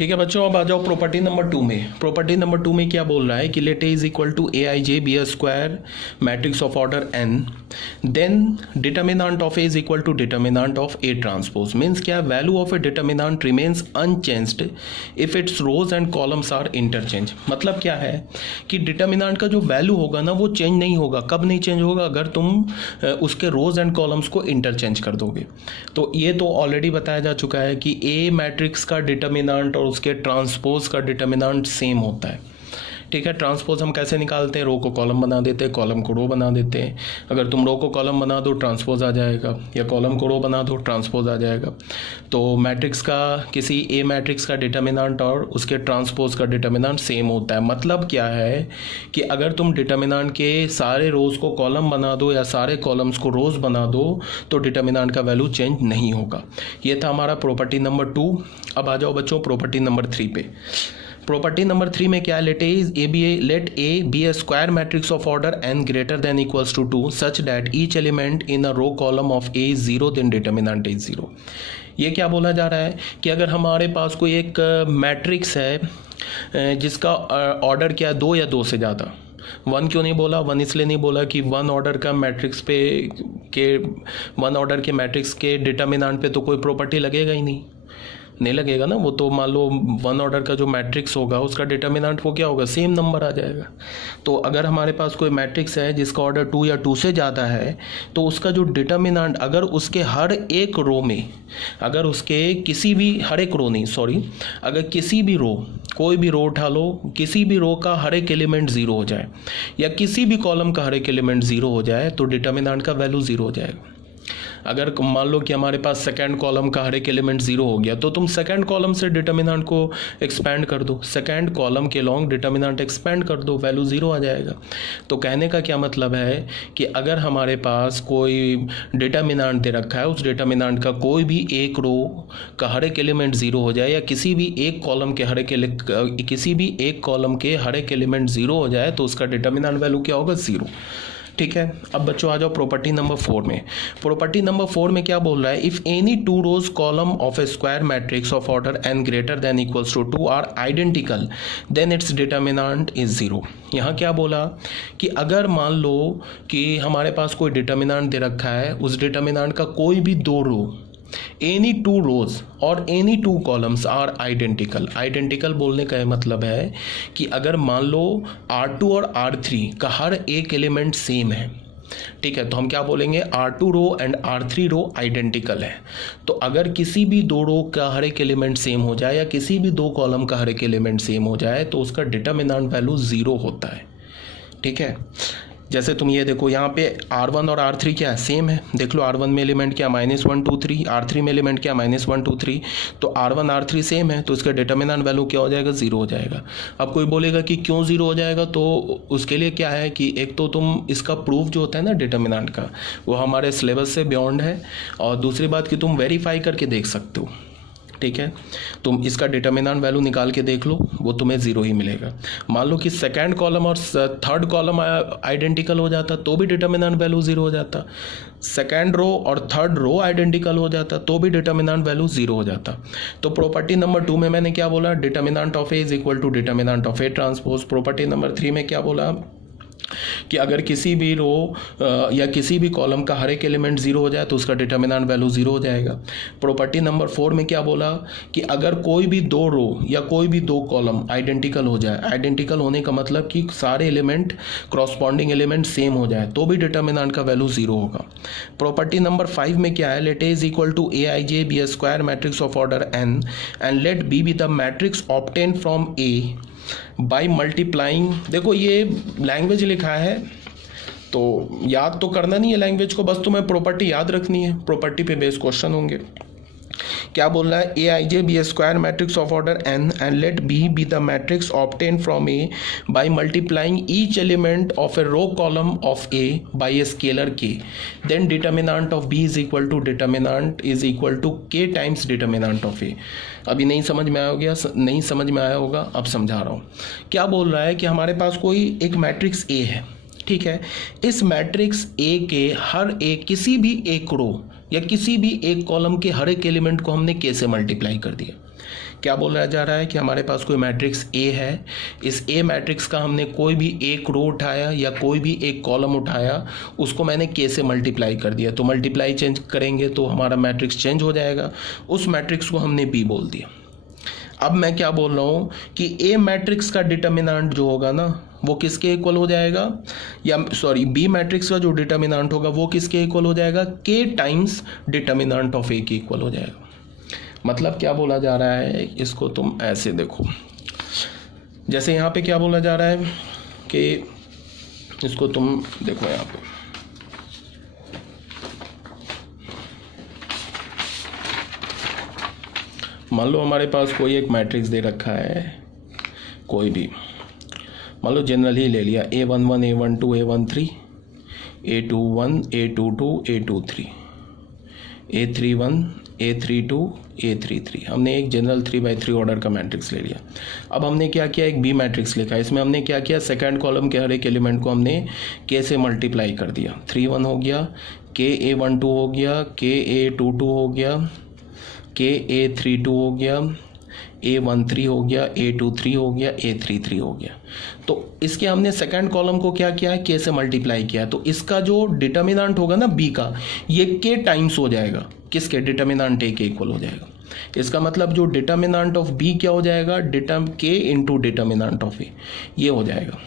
ठीक है बच्चों, अब आ जाओ प्रॉपर्टी नंबर 2 में। प्रॉपर्टी नंबर 2 में क्या बोल रहा है कि let A is equal to A I J be a square matrix of order N, then determinant of A is equal to determinant of A transpose. Means क्या, value of a determinant remains unchanged if its rows and columns are interchange. मतलब क्या है कि determinant का जो value होगा ना वो चेंज नहीं होगा। कब नहीं चेंज होगा? अगर तुम उसके रोज एंड कॉलम्स को इंटरचेंज कर दोगे। तो ये तो ऑलरेडी बताया जा चुका है कि ए मैट्रिक्स का डिटर्मिनेंट और उसके ट्रांसपोज का डिटर्मिनेंट सेम होता है। ठीक है, ट्रांसपोज हम कैसे निकालते हैं? रो को कॉलम बना देते हैं, कॉलम को रो बना देते हैं। अगर तुम रो को कॉलम बना दो ट्रांसपोज आ जाएगा, या कॉलम को रो बना दो ट्रांसपोज आ जाएगा। तो मैट्रिक्स का, किसी ए मैट्रिक्स का डिटर्मिनेंट और उसके ट्रांसपोज का डिटर्मिनेंट सेम होता है। मतलब क्या है कि अगर तुम डिटर्मिनेंट के सारे रोज को कॉलम बना दो या सारे कॉलम्स को रोज बना दो तो डिटर्मिनेंट का वैल्यू चेंज नहीं होगा। ये था हमारा प्रॉपर्टी नंबर 2। अब आ जाओ बच्चों प्रॉपर्टी नंबर 3 पे। प्रॉपर्टी नंबर 3 में क्या, let A be a square matrix of order N greater than equals to 2 such that each element in a row column of A is 0 then determinant is 0। ये क्या बोला जा रहा है कि अगर हमारे पास कोई एक मैट्रिक्स है जिसका ऑर्डर क्या, 2 या 2 से ज़्यादा। 1 क्यों नहीं बोला? 1 इसलिए नहीं बोला कि 1 ऑर्डर का मैट्रिक्स पे के 1 ऑर्डर के मैट्रिक्स के डिटर्मिनेंट पे तो कोई प्रॉपर्टी लगेगा ही नहीं लगेगा ना। वो तो मान लो 1 ऑर्डर का जो मैट्रिक्स होगा उसका डिटर्मिनेंट वो क्या होगा, सेम नंबर आ जाएगा। तो अगर हमारे पास कोई मैट्रिक्स है जिसका ऑर्डर 2 या 2 से ज़्यादा है तो उसका जो डिटर्मिनेंट, अगर उसके हर एक रो में, अगर उसके किसी भी, हर एक रो नहीं सॉरी, अगर किसी भी रो, कोई भी रो उठा लो, किसी भी रो का हर एक एलिमेंट 0 हो जाए या किसी भी कॉलम का हर एक एलिमेंट 0 हो जाए तो डिटर्मिनेंट का वैल्यू 0 हो जाएगा। अगर मान लो कि हमारे पास सेकंड कॉलम का हर एक एलिमेंट 0 हो गया तो तुम सेकंड कॉलम से डिटर्मिनेंट को एक्सपेंड कर दो, सेकंड कॉलम के लॉन्ग डिटर्मिनेंट एक्सपेंड कर दो, वैल्यू 0 आ जाएगा। तो कहने का क्या मतलब है कि अगर हमारे पास कोई डिटर्मिनेंट दे रखा है, उस डिटर्मिनेंट का कोई भी एक रो का हर एक एलिमेंट 0 हो जाए या किसी भी एक कॉलम के हर एक एलिमेंट 0 हो जाए तो उसका डिटर्मिनेंट वैल्यू क्या होगा, 0। ठीक है, अब बच्चों आ जाओ प्रॉपर्टी नंबर 4 में। प्रॉपर्टी नंबर 4 में क्या बोल रहा है, if any 2 rows column of A square matrix of order N greater than equals to 2 are identical then its determinant is 0। यहाँ क्या बोला कि अगर मान लो कि हमारे पास कोई डिटर्मिनेंट दे रखा है, उस डिटर्मिनेंट का कोई भी 2 रो, एनी 2 रोज और any 2 columns are identical. Identical बोलने का मतलब है कि अगर मान लो R2 और R3 का हर एक एलिमेंट सेम है, ठीक है, तो हम क्या बोलेंगे, R2 row and R3 row identical है। तो अगर किसी भी 2 रो का हर एक एलिमेंट सेम हो जाए या किसी भी 2 कॉलम का हर एक एलिमेंट सेम हो जाए तो उसका डिटर्मिनेंट वैल्यू 0 होता है। ठीक है, जैसे तुम ये देखो यहाँ पे R1 और R3 क्या है, सेम है। देख लो R1 में एलिमेंट क्या, -1 2 3, R3 में एलिमेंट क्या, -1 2 3। तो R1 R3 सेम है तो इसका डिटर्मिनेंट वैल्यू क्या हो जाएगा, 0 हो जाएगा। अब कोई बोलेगा कि क्यों 0 हो जाएगा, तो उसके लिए क्या है कि एक तो तुम इसका प्रूफ जो होता है ना डिटर्मिनेंट का, वो हमारे सिलेबस से बियॉन्ड है, और दूसरी बात कि तुम वेरीफाई करके देख सकते हो। ठीक है, तुम इसका डिटर्मिनेंट वैल्यू निकाल के देख लो, वो तुम्हें 0 ही मिलेगा। मान लो कि सेकंड कॉलम और थर्ड कॉलम आइडेंटिकल हो जाता तो भी डिटर्मिनेंट वैल्यू 0 हो जाता, सेकंड रो और थर्ड रो आइडेंटिकल हो जाता तो भी डिटर्मिनेंट वैल्यू 0 हो जाता। तो प्रॉपर्टी नंबर 2 में मैंने क्या बोला, determinant of A is equal to determinant of A transpose. Property number 3 में क्या बोला कि अगर किसी भी रो या किसी भी कॉलम का हर एक एलिमेंट 0 हो जाए तो उसका डिटर्मिनेंट वैल्यू 0 हो जाएगा। प्रॉपर्टी नंबर 4 में क्या बोला कि अगर कोई भी 2 रो या कोई भी 2 कॉलम आइडेंटिकल हो जाए, आइडेंटिकल होने का मतलब कि सारे एलिमेंट, क्रॉसपॉन्डिंग एलिमेंट सेम हो जाए तो भी डिटर्मिनेंट का वैल्यू 0 होगा। प्रॉपर्टी नंबर 5 में क्या है, let A is equal to A I J be a square matrix of order N and let B be the matrix obtain from A by multiplying. देखो ये लैंग्वेज लिखा है तो याद तो करना नहीं है लैंग्वेज को, बस तुम्हें प्रॉपर्टी याद रखनी है, प्रॉपर्टी पे बेस्ड क्वेश्चन होंगे। क्या बोल रहा है, A I J be a square matrix of order N and let B be the matrix obtain from A by multiplying each element of a row column of A by a scalar K, then determinant of B is equal to determinant is equal to K times determinant of A. अभी नहीं समझ में आया होगा, अब समझा रहा हूँ। क्या बोल रहा है कि हमारे पास कोई एक मैट्रिक्स ए है, ठीक है, इस मैट्रिक्स ए के हर एक, किसी भी एक रो या किसी भी एक कॉलम के हर एक एलिमेंट को हमने के से मल्टीप्लाई कर दिया। क्या बोला जा रहा है कि हमारे पास कोई मैट्रिक्स ए है, इस ए मैट्रिक्स का हमने कोई भी एक रो उठाया या कोई भी एक कॉलम उठाया, उसको मैंने के से मल्टीप्लाई कर दिया, तो मल्टीप्लाई चेंज करेंगे तो हमारा मैट्रिक्स चेंज हो जाएगा, उस मैट्रिक्स को हमने बी बोल दिया। अब मैं क्या बोल रहा हूँ कि ए मैट्रिक्स का डिटर्मिनेंट जो होगा ना वो किसके इक्वल हो जाएगा, या सॉरी बी मैट्रिक्स का जो डिटर्मिनेंट होगा वो किसके इक्वल हो जाएगा, के टाइम्स डिटर्मिनेंट ऑफ ए के इक्वल हो जाएगा। मतलब क्या बोला जा रहा है, इसको तुम ऐसे देखो, जैसे यहाँ पे क्या बोला जा रहा है कि इसको तुम देखो यहाँ पे मान लो हमारे पास कोई एक मैट्रिक्स दे रखा है, कोई भी मान लो जनरली ले लिया A11 A12 A13 A21 A22 A23 A31 A32 A33, हमने एक जनरल 3x3 ऑर्डर का मैट्रिक्स ले लिया। अब हमने क्या किया, एक बी मैट्रिक्स लिखा, इसमें हमने क्या किया, सेकंड कॉलम के हर एक एलिमेंट को हमने के से मल्टीप्लाई कर दिया। 3 1 हो गया, के A12 हो गया, के A22 हो गया, के A32 हो गया, A13 हो गया, A23 हो गया, A33 हो गया। तो इसके हमने सेकंड कॉलम को क्या किया है, के से मल्टीप्लाई किया, तो इसका जो डिटर्मिनेंट होगा ना बी का, ये के टाइम्स हो जाएगा, किसके, डिटर्मिनेंट ए के इक्वल हो जाएगा। इसका मतलब जो डिटर्मिनेंट ऑफ बी क्या हो जाएगा, के इंटू डिटर्मिनेंट ऑफ ए, ये हो जाएगा।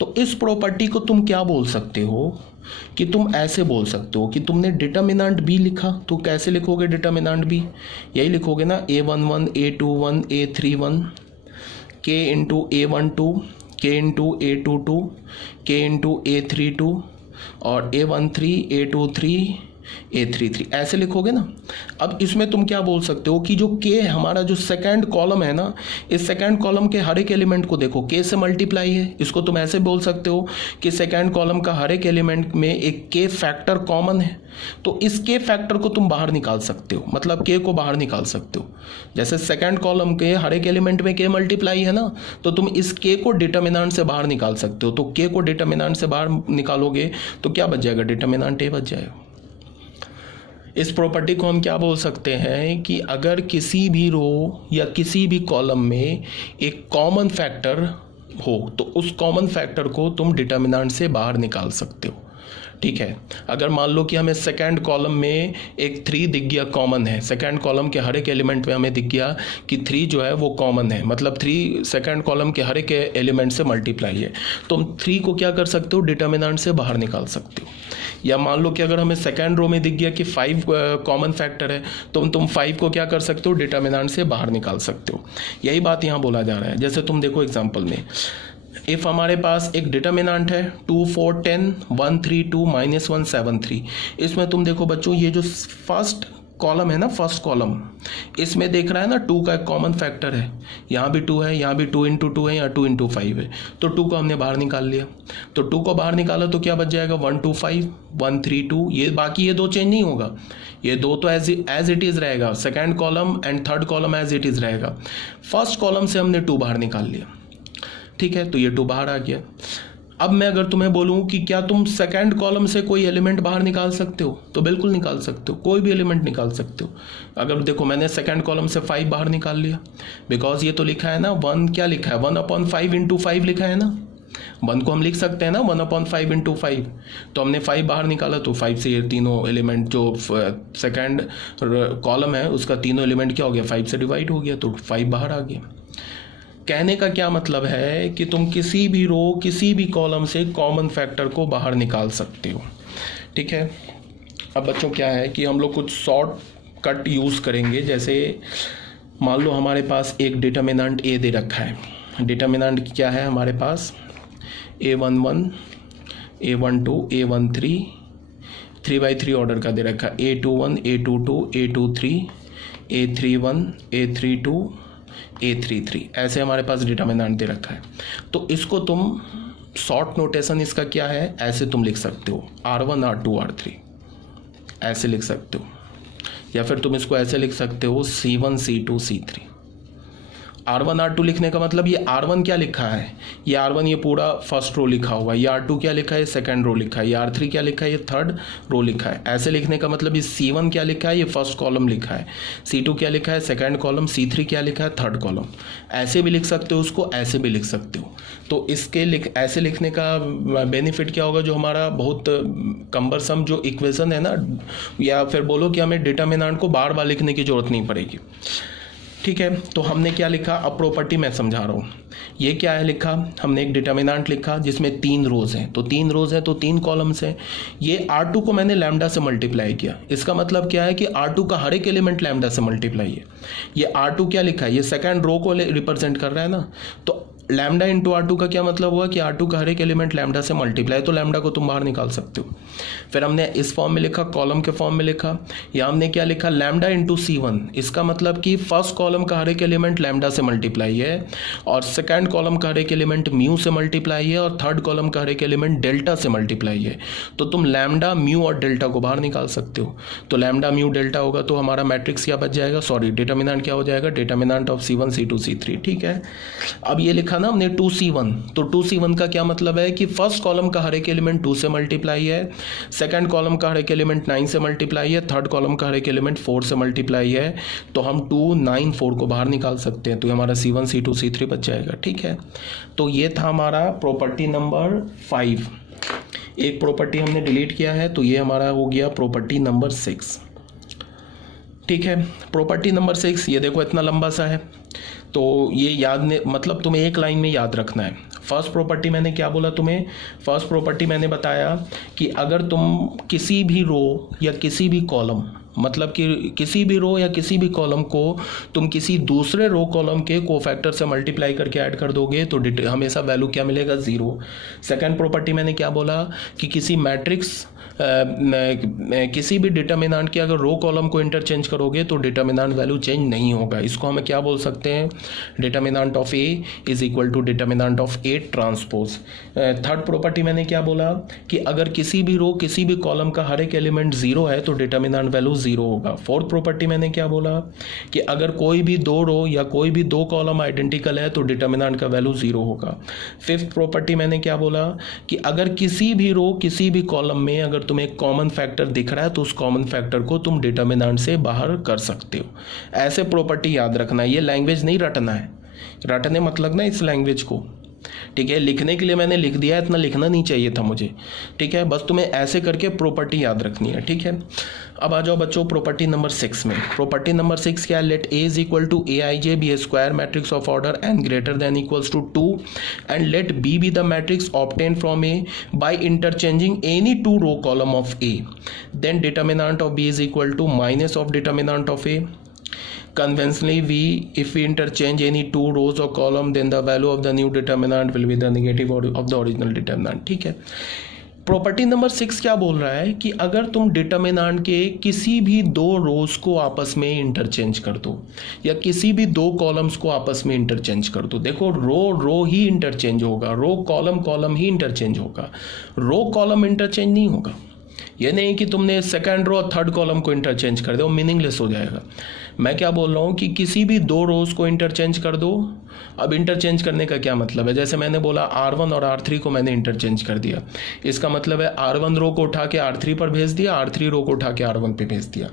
तो इस प्रॉपर्टी को तुम क्या बोल सकते हो कि तुम ऐसे बोल सकते हो कि तुमने डिटर्मिनेंट बी लिखा, तो कैसे लिखोगे डिटर्मिनेंट बी, यही लिखोगे ना A11 A21 A31 के इंटू A12 के इंटू A22 के इंटू A32 और A13 A23 A33, ऐसे लिखोगे ना। अब इसमें तुम क्या बोल सकते हो कि जो के हमारा जो सेकंड कॉलम है ना, इस सेकंड कॉलम के हर एक एलिमेंट को देखो के से मल्टीप्लाई है, इसको तुम ऐसे बोल सकते हो कि सेकंड कॉलम का हर एक एलिमेंट में एक के फैक्टर कॉमन है, तो इस के फैक्टर को तुम बाहर निकाल सकते हो, मतलब के को बाहर निकाल सकते हो। जैसे सेकंड कॉलम के हर एक एलिमेंट में के मल्टीप्लाई है ना, तो तुम इस के को डिटर्मिनेंट से बाहर निकाल सकते हो, तो के को डिटर्मिनेंट से बाहर निकालोगे तो क्या बच जाएगा, डिटर्मिनेंट ए बच जाएगा। इस प्रॉपर्टी को हम क्या बोल सकते हैं कि अगर किसी भी रो या किसी भी कॉलम में एक कॉमन फैक्टर हो तो उस कॉमन फैक्टर को तुम डिटर्मिनेंट से बाहर निकाल सकते हो। ठीक है, अगर मान लो कि हमें सेकंड कॉलम में एक 3 दिख गया, कॉमन है, सेकंड कॉलम के हर एक एलिमेंट में हमें दिख गया कि 3 जो है वो कॉमन है, मतलब 3 सेकंड कॉलम के हर एक एलिमेंट से मल्टीप्लाई है, तो हम 3 को क्या कर सकते हो, डिटर्मिनेंट से बाहर निकाल सकते हो। या मान लो कि अगर हमें सेकंड रो में दिख गया कि 5 कॉमन फैक्टर है, तो तुम 5 को क्या कर सकते हो, डिटर्मिनेंट से बाहर निकाल सकते हो। यही बात यहाँ बोला जा रहा है। जैसे तुम देखो एग्जाम्पल में, इफ़ हमारे पास एक डिटर्मिनेंट है 2 4 10 1 3 2 -1 7 3, इसमें तुम देखो बच्चों ये जो फर्स्ट कॉलम है ना, फर्स्ट कॉलम, इसमें देख रहा है ना 2 का एक कॉमन फैक्टर है, यहाँ भी 2 है, यहाँ भी 2 × 2 है, यहाँ 2 × 5 है, तो 2 को हमने बाहर निकाल लिया। तो 2 को बाहर निकाला तो क्या बच जाएगा, 1 2 5 1 3 2, ये बाकी ये 2 चेंज नहीं होगा, ये 2 तो एज इट इज़ रहेगा, second column and third column as it is रहेगा। फर्स्ट कॉलम से हमने 2 बाहर निकाल लिया, ठीक है, तो ये 2 बाहर आ गया। अब मैं अगर तुम्हें बोलूं कि क्या तुम सेकंड कॉलम से कोई एलिमेंट बाहर निकाल सकते हो, तो बिल्कुल निकाल सकते हो, कोई भी एलिमेंट निकाल सकते हो। अगर देखो मैंने सेकंड कॉलम से 5 बाहर निकाल लिया, बिकॉज ये तो लिखा है ना 1, क्या लिखा है 1/5 × 5 लिखा है ना, 1 को हम लिख सकते हैं ना 1/5 × 5, तो हमने 5 बाहर निकाला, तो 5 से ये तीनों एलिमेंट जो सेकंड कॉलम है उसका तीनों एलिमेंट क्या हो गया, 5 से डिवाइड हो गया, तो 5 बाहर आ गया। कहने का क्या मतलब है कि तुम किसी भी रो किसी भी कॉलम से कॉमन फैक्टर को बाहर निकाल सकते हो। ठीक है, अब बच्चों क्या है कि हम लोग कुछ शॉर्ट कट यूज़ करेंगे। जैसे मान लो हमारे पास एक डिटर्मिनेंट ए दे रखा है, डिटर्मिनेंट क्या है हमारे पास, A11 A12 A13 3x3 order का दे रखा है, A21 A22 A23 A31 A32 A33, ऐसे हमारे पास डिटर्मिनेंट दे रखा है। तो इसको तुम शॉर्ट नोटेशन इसका क्या है, ऐसे तुम लिख सकते हो R1 R2 R3, ऐसे लिख सकते हो, या फिर तुम इसको ऐसे लिख सकते हो C1 C2 C3, R1 R2 लिखने का मतलब ये R1 क्या लिखा है, ये R1 ये पूरा फर्स्ट रो लिखा हुआ है, ये R2 क्या लिखा है, ये सेकंड रो लिखा है, ये R3 क्या लिखा है, ये थर्ड रो लिखा है। ऐसे लिखने का मतलब ये C1 क्या लिखा है, ये फर्स्ट कॉलम लिखा है, C2 क्या लिखा है, सेकंड कॉलम, C3 क्या लिखा है, थर्ड कॉलम। ऐसे भी लिख सकते हो उसको, ऐसे भी लिख सकते हो। तो इसके ऐसे लिखने का बेनिफिट क्या होगा, जो हमारा बहुत कम्बरसम जो इक्वेशन है ना, या फिर बोलो कि हमें डिटर्मिनेंट को बार बार लिखने की जरूरत नहीं पड़ेगी। ठीक है, तो हमने क्या लिखा, अब प्रॉपर्टी मैं समझा रहा हूँ। ये क्या है लिखा, हमने एक डिटर्मिनेंट लिखा जिसमें 3 रोज हैं, तो 3 रोज हैं तो 3 कॉलम्स हैं। ये R2 को मैंने लैम्डा से मल्टीप्लाई किया, इसका मतलब क्या है कि R2 का हर एक एलिमेंट लैम्डा से मल्टीप्लाई है। ये R2 क्या लिखा है, ये सेकंड रो को रिप्रेजेंट कर रहा है ना, तो लैम्डा इंटू R2 का क्या मतलब हुआ कि R2 का हर एक एलिमेंट लैम्डा से मल्टीप्लाई, तो लैम्डा को तुम बाहर निकाल सकते हो। फिर हमने इस फॉर्म में लिखा, कॉलम के फॉर्म में लिखा, या हमने क्या लिखा, लैम्डा इंटू C1। इसका मतलब कि फर्स्ट कॉलम का हर एक एलिमेंट लैम्डा से मल्टीप्लाई है, और सेकंड कॉलम का हर एक एलिमेंट म्यू से मल्टीप्लाई है, और थर्ड कॉलम का हर एक एलिमेंट डेल्टा से मल्टीप्लाई है। तो तुम लैम्डा, म्यू और डेल्टा को बाहर निकाल सकते हो। तो लैम्डा म्यू डेल्टा होगा तो हमारा मैट्रिक्स क्या बच जाएगा, सॉरी डिटर्मिनेंट क्या हो जाएगा, determinant of C1 C2 C3। ठीक है, अब ये लिखा ना हमने 2C1, तो 2C1 का क्या मतलब है कि फर्स्ट कॉलम का हर एक एलिमेंट 2 से मल्टीप्लाई है, सेकंड कॉलम का हर एक एलिमेंट 9 से मल्टीप्लाई है, थर्ड कॉलम का हर एक एलिमेंट 4 से मल्टीप्लाई है। तो हम 2 9 4 को बाहर निकाल सकते हैं, तो हमारा C1 C2 C3 बच जाएगा। ठीक है, तो ये था हमारा प्रॉपर्टी नंबर 5। एक प्रॉपर्टी हमने डिलीट किया है, तो ये हमारा हो गया प्रॉपर्टी नंबर 6। ठीक है, प्रॉपर्टी नंबर 6, ये देखो इतना लंबा सा है, तो ये मतलब तुम्हें एक लाइन में याद रखना है। फर्स्ट प्रॉपर्टी मैंने क्या बोला तुम्हें, फर्स्ट प्रॉपर्टी मैंने बताया कि अगर तुम किसी भी रो या किसी भी कॉलम, मतलब कि किसी भी रो या किसी भी कॉलम को तुम किसी दूसरे रो कॉलम के कोफैक्टर से मल्टीप्लाई करके ऐड कर दोगे तो हमेशा वैल्यू क्या मिलेगा, 0। सेकंड प्रॉपर्टी मैंने क्या बोला कि किसी मैट्रिक्स किसी भी डिटर्मिनेंट के अगर रो कॉलम को इंटरचेंज करोगे तो डिटर्मिनेंट वैल्यू चेंज नहीं होगा। इसको हमें क्या बोल सकते हैं, determinant of A is equal to determinant of A transpose. Third property मैंने क्या बोला कि अगर किसी भी रो किसी भी कॉलम का हर एक एलिमेंट 0 है तो डिटर्मिनेंट वैल्यू 0 होगा। फोर्थ प्रॉपर्टी मैंने क्या बोला कि अगर कोई भी 2 रो या कोई भी 2 कॉलम आइडेंटिकल है तो डिटर्मिनेंट का वैल्यू 0 होगा। फिफ्थ प्रॉपर्टी मैंने क्या बोला कि अगर किसी भी रो किसी भी कॉलम में अगर तुम्हें एक कॉमन फैक्टर दिख रहा है तो उस कॉमन फैक्टर को तुम डिटर्मिनेंट से बाहर कर सकते हो। ऐसे प्रॉपर्टी याद रखना है, ये लैंग्वेज नहीं रटना है, रटने मत लगना इस लैंग्वेज को। ठीक है, लिखने के लिए मैंने लिख दिया, इतना लिखना नहीं चाहिए था मुझे। ठीक है, बस तुम्हें ऐसे करके प्रॉपर्टी याद रखनी है। ठीक है, अब आ जाओ बच्चों प्रॉपर्टी नंबर 6 में। प्रॉपर्टी नंबर 6 क्या है, let A is equal to A I J be a square matrix of order N greater than equals to 2 and let B be the matrix obtain from A by interchanging any 2 row column of A, then determinant of B is equal to minus of determinant of A. Conventionally, if we interchange any 2 rows or column, then the value of the new determinant will be the negative of the original determinant। ठीक है, property number 6 क्या बोल रहा है कि अगर तुम determinant के किसी भी 2 रोज को आपस में इंटरचेंज कर दो या किसी भी 2 कॉलम्स को आपस में इंटरचेंज कर दो। देखो रो ही इंटरचेंज होगा, रो कॉलम ही इंटरचेंज होगा, रो कॉलम इंटरचेंज नहीं होगा। ये नहीं कि तुमने सेकंड रो और थर्ड कॉलम को इंटरचेंज कर दो, मीनिंगलेस हो जाएगा। मैं क्या बोल रहा हूँ कि किसी भी 2 रोज को इंटरचेंज कर दो। अब इंटरचेंज करने का क्या मतलब है, जैसे मैंने बोला R1 और R3 को मैंने इंटरचेंज कर दिया, इसका मतलब है R1 रो को उठा के R3 पर भेज दिया, R3 रो को उठा के R1 पे भेज दिया।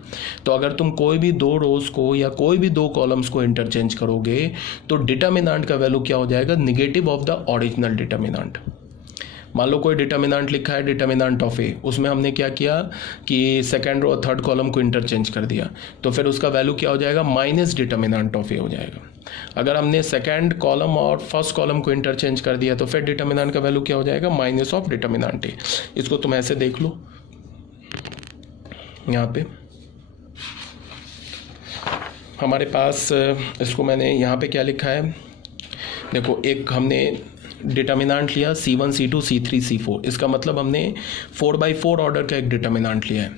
तो अगर तुम कोई भी 2 रोज को या कोई भी 2 कॉलम्स को इंटरचेंज करोगे तो डिटर्मिनेंट का वैल्यू क्या हो जाएगा, negative of the original determinant. मान लो कोई डिटर्मिनेंट लिखा है डिटर्मिनेंट ऑफ ए, उसमें हमने क्या किया कि सेकंड और थर्ड कॉलम को इंटरचेंज कर दिया, तो फिर उसका वैल्यू क्या हो जाएगा, माइनस डिटर्मिनेंट ऑफ ए हो जाएगा। अगर हमने सेकंड कॉलम और फर्स्ट कॉलम को इंटरचेंज कर दिया तो फिर डिटर्मिनेंट का वैल्यू क्या हो जाएगा, माइनस ऑफ डिटर्मिनेंट ए। इसको तुम ऐसे देख लो, यहाँ पे हमारे पास, इसको मैंने यहाँ पे क्या लिखा है, देखो एक हमने डिटर्मिनेंट लिया C1 C2 C3 C4, इसका मतलब हमने 4/4 ऑर्डर का एक डिटर्मिनेंट लिया है।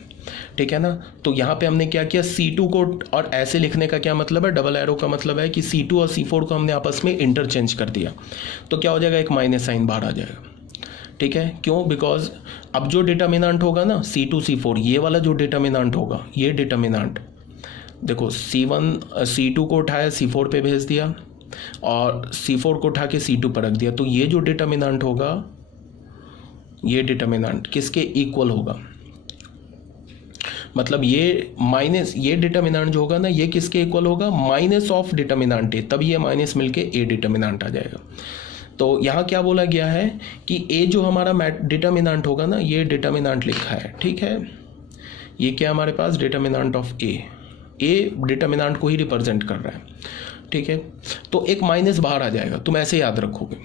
ठीक है ना, तो यहाँ पे हमने क्या किया, C2 को, और ऐसे लिखने का क्या मतलब है, डबल एरो का मतलब है कि C2 और C4 को हमने आपस में इंटरचेंज कर दिया, तो क्या हो जाएगा, एक माइनस साइन बाहर आ जाएगा। ठीक है, क्यों, बिकॉज अब जो डिटर्मिनेंट होगा ना C2 C4, ये वाला जो डिटर्मिनेंट होगा, ये डिटर्मिनेंट देखो C2 को उठाया C4 पे भेज दिया, और C4 को उठा के C2 पर रख दिया, तो ये जो डिटर्मिनेंट होगा, ये डिटर्मिनेंट किसके इक्वल होगा, मतलब ये माइनस, ये डिटर्मिनेंट जो होगा ना, ये किसके इक्वल होगा, माइनस ऑफ डिटर्मिनेंट ए, तब ये माइनस मिलके ए डिटर्मिनेंट आ जाएगा। तो यहाँ क्या बोला गया है कि ए जो हमारा डिटर्मिनेंट होगा ना, ये डिटर्मिनेंट लिखा है, ठीक है, ये क्या हमारे पास डिटर्मिनेंट ऑफ ए डिटर्मिनेंट को ही रिप्रेजेंट कर रहा है, ठीक है। तो एक माइनस बाहर आ जाएगा, तुम ऐसे याद रखोगे।